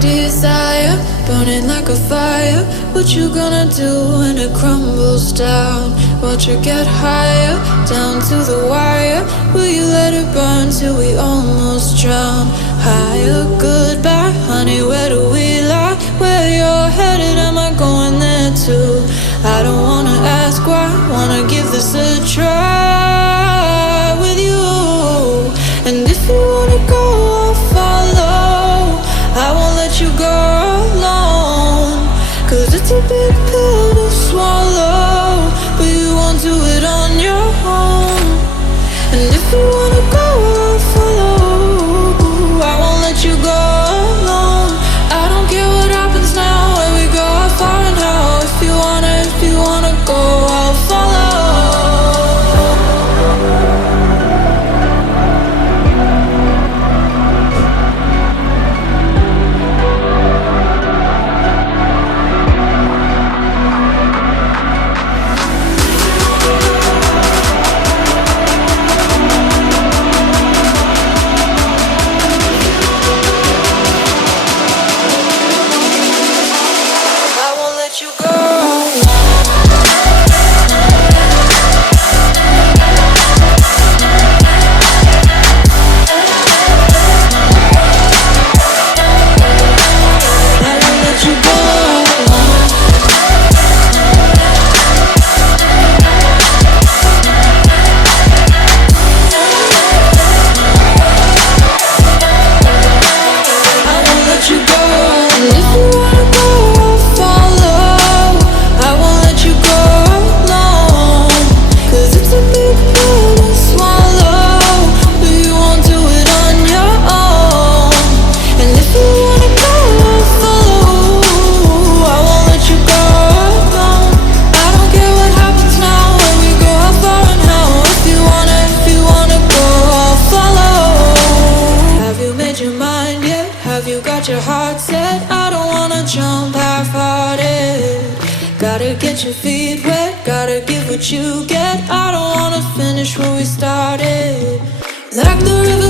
desire, burning like a fire. What you gonna do when it crumbles down? Watch it get higher, down to the wire. Will you let it burn till we almost drown? Higher, goodbye, honey, where do we lie? Where you're headed, am I going there too? I don't wanna ask why, wanna give this a try with you. And if you wanna go, I'll follow. I won't let you go alone, 'cause it's a big pill to swallow, but you won't do it on your own. And if you wanna go, I'll follow. I won't let you go alone. I don't care what happens now, where we go, how far and how. If you wanna go, I'll follow. Your heart set, I don't wanna jump half-hearted. Gotta get your feet wet, gotta give what you get. I don't wanna finish where we started. Like the river